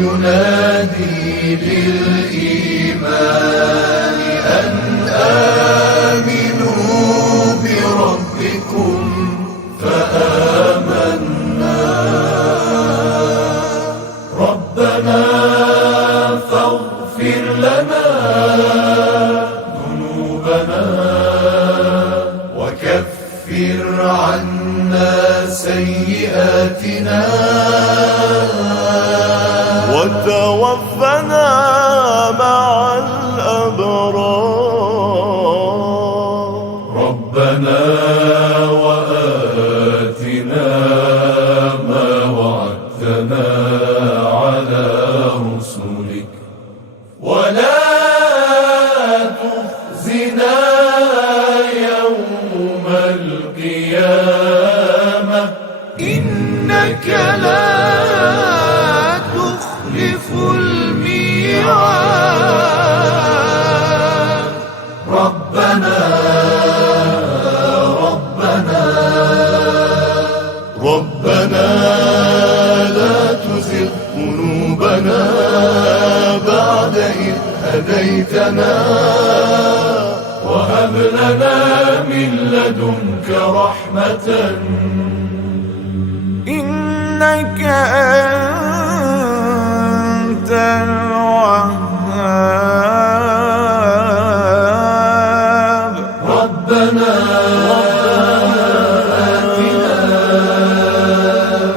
ينادي للإيمان أن آمنوا بربكم فآمنا. ربنا فاغفر لنا ذنوبنا وكفر عنا سيئاتنا وتوفنا مع الأبرار. ربنا وآتنا ما وعدتنا على رسلك ولا تخزنا يوم القيامة إنك لا تخلف الميعاد. ربنا لا تزغ قلوبنا بعد إذ هديتنا وهب لنا من لدنك رحمة إنك أنت الوهاب. ربنا آتنا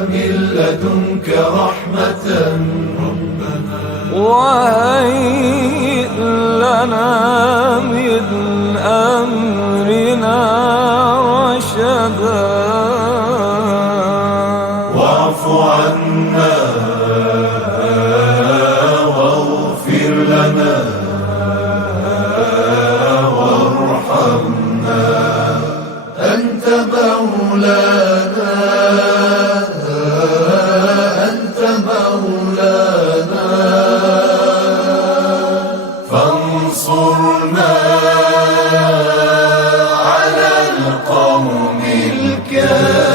من لدنك رحمة وهيئ لنا من أمرنا رشدا. واعف عنا واغفر لنا وارحمنا أنت مولانا فانصرنا على القوم الكافرين.